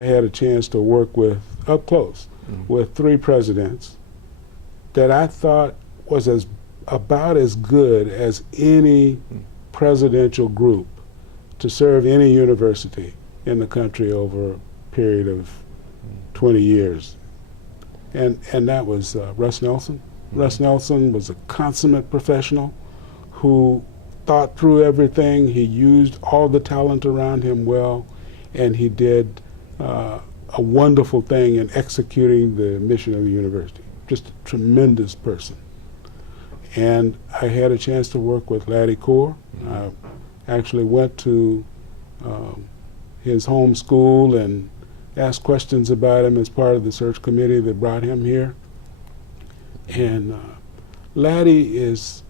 I had a chance to work with, up close, with three presidents that I thought was about as good as any presidential group to serve any university in the country over a period of 20 years. And that was Russ Nelson. Russ Nelson was a consummate professional who thought through everything. He used all the talent around him well, and he did a wonderful thing in executing the mission of the university. Just a tremendous person. And I had a chance to work with Laddie Core. I actually went to his home school and asked questions about him as part of the search committee that brought him here. And Laddie is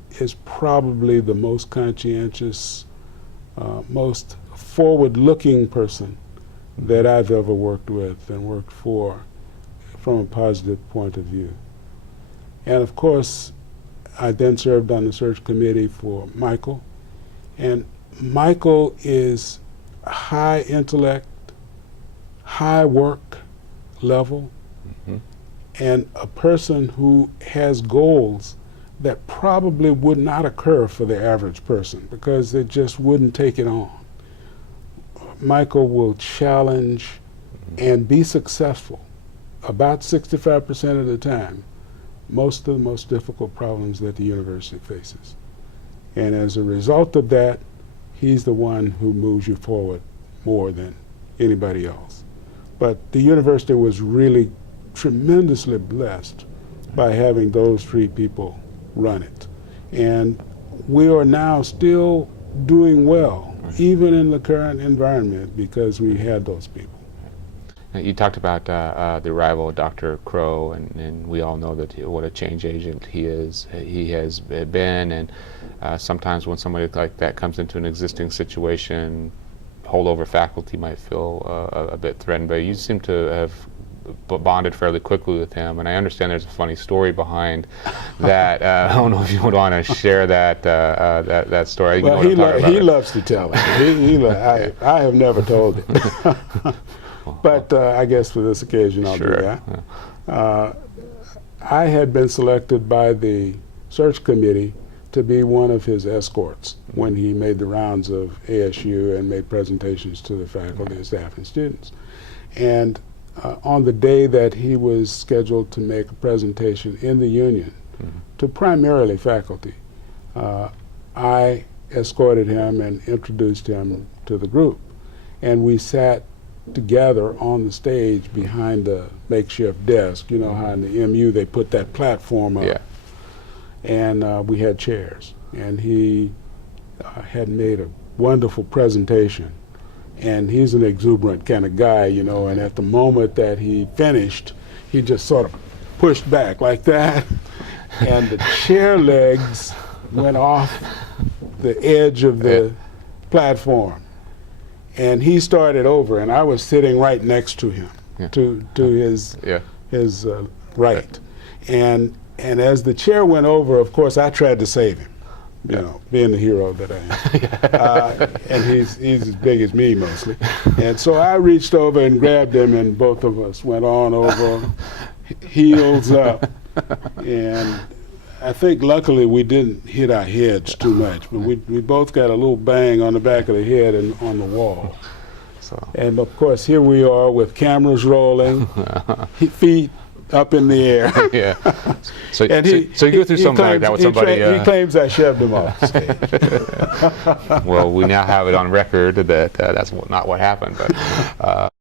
probably the most conscientious, most forward-looking person that I've ever worked with and worked for from a positive point of view. And of course, I then served on the search committee for Michael. And Michael is high intellect, high work level, and a person who has goals that probably would not occur for the average person because they just wouldn't take it on. Michael will challenge and be successful about 65% of the time, most of the most difficult problems that the university faces. And as a result of that, he's the one who moves you forward more than anybody else. But the university was really tremendously blessed by having those three people run it. And we are now still doing well, even in the current environment, because we had those people. You talked about the arrival of Dr. Crow, and we all know that what a change agent he is. He has been, and sometimes when somebody like that comes into an existing situation, holdover faculty might feel a bit threatened, but you seem to have bonded fairly quickly with him, and I understand there's a funny story behind that. I don't know if you would want to share that story. Well, he loves to tell it. I have never told it. But I guess for this occasion I'll do that. Yeah. I had been selected by the search committee to be one of his escorts when he made the rounds of ASU and made presentations to the faculty, staff, and students. And on the day that he was scheduled to make a presentation in the union to primarily faculty, I escorted him and introduced him to the group. And we sat together on the stage behind the makeshift desk. You know how in the MU they put that platform up. Yeah. And we had chairs. And he had made a wonderful presentation. And he's an exuberant kind of guy, you know, and at the moment that he finished, he just sort of pushed back like that. And the chair legs went off the edge of the platform. And he started over, and I was sitting right next to him, to his right. And as the chair went over, of course, I tried to save him, you know, being the hero that I am. And he's as big as me mostly. And so I reached over and grabbed him, and both of us went on over, heels up. And I think luckily we didn't hit our heads too much, but we both got a little bang on the back of the head and on the wall. And of course here we are with cameras rolling, feet up in the air. Yeah. So you go through something like that with somebody. He claims I shoved him off the stage. Well, we now have it on record that that's not what happened. But